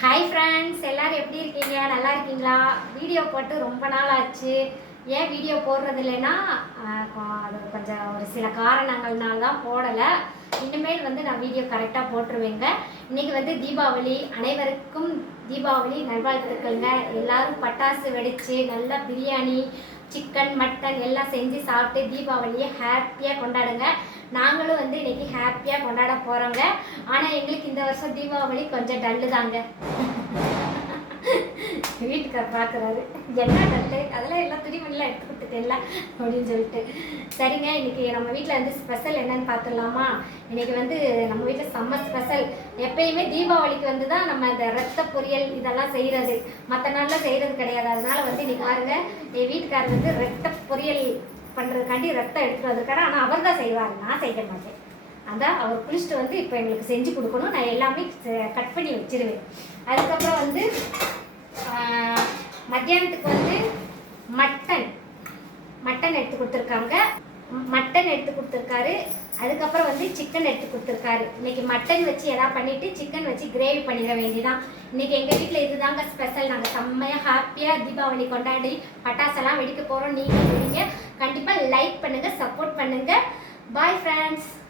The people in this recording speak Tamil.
ஹாய் ஃப்ரெண்ட்ஸ், எல்லோரும் எப்படி இருக்கீங்க? நல்லா இருக்கீங்களா? வீடியோ போட்டு ரொம்ப நாள் ஆச்சு. ஏன் வீடியோ போடுறது இல்லைன்னா அது கொஞ்சம் ஒரு சில காரணங்கள்னால தான் போடலை. இனிமேல் நான் வீடியோ கரெக்டாக போட்டுருவேங்க. இன்றைக்கி தீபாவளி. அனைவருக்கும் தீபாவளி நல்வாழ்த்துக்கள்ங்க. எல்லோரும் பட்டாசு வெடித்து நல்லா பிரியாணி, சிக்கன், மட்டன் எல்லாம் செஞ்சு சாப்பிட்டு தீபாவளியை ஹாப்பியாக கொண்டாடுங்க. நாங்களும் இன்றைக்கி ஹாப்பியாக கொண்டாட போகிறோங்க. ஆனால் எங்களுக்கு இந்த வருஷம் தீபாவளி கொஞ்சம் டல்லு தாங்க. வீட்டுக்கார் பார்க்குறாரு, என்ன டல்லு, அதெல்லாம் எல்லாம் துணிமணிலாம் எடுத்து கொடுத்துட்டேன்ல அப்படின்னு சொல்லிட்டு. சரிங்க, இன்றைக்கி நம்ம வீட்டில் ஸ்பெஷல் என்னன்னு பார்த்துடலாமா? இன்றைக்கி நம்ம வீட்டில் செம்ம ஸ்பெஷல். எப்பயுமே தீபாவளிக்கு தான் நம்ம இந்த ரத்த பொரியல் இதெல்லாம் செய்கிறது, மற்ற நாளில் செய்கிறது கிடையாது. அதனால் இன்றைக்கி பாருங்கள், என் வீட்டுக்காரர் ரத்த பொரியல் பண்ணுறதுக்காண்டி ரத்தம் எடுத்துகிட்டு வந்திருக்காரு. ஆனால் அவர் தான் செய்வார், நான் செய்ய மாட்டேன். அதான் அவர் குளிச்சுட்டு இப்போ எங்களுக்கு செஞ்சு கொடுக்கணும். நான் எல்லாமே கட் பண்ணி வச்சிருவேன். அதுக்கப்புறம் மத்தியானத்துக்கு மட்டன் எடுத்து கொடுத்துருக்காங்க. மட்டன் எடுத்து கொடுத்துருக்காரு. அதுக்கப்புறம் சிக்கன் எடுத்து கொடுத்துருக்காரு. இன்றைக்கி மட்டன் வச்சு எதாவது பண்ணிவிட்டு சிக்கன் வச்சு கிரேவி பண்ணிட வேண்டியதான். இன்றைக்கி எங்கள் வீட்டில் இதுதாங்க ஸ்பெஷல். நாங்கள் செம்மையாக ஹாப்பியாக தீபாவளி கொண்டாடி பட்டாசெல்லாம் வெடிக்க போகிறோம். நீங்கள் வெடிங்க. கண்டிப்பாக லைக் பண்ணுங்கள், சப்போர்ட் பண்ணுங்கள். Bye friends.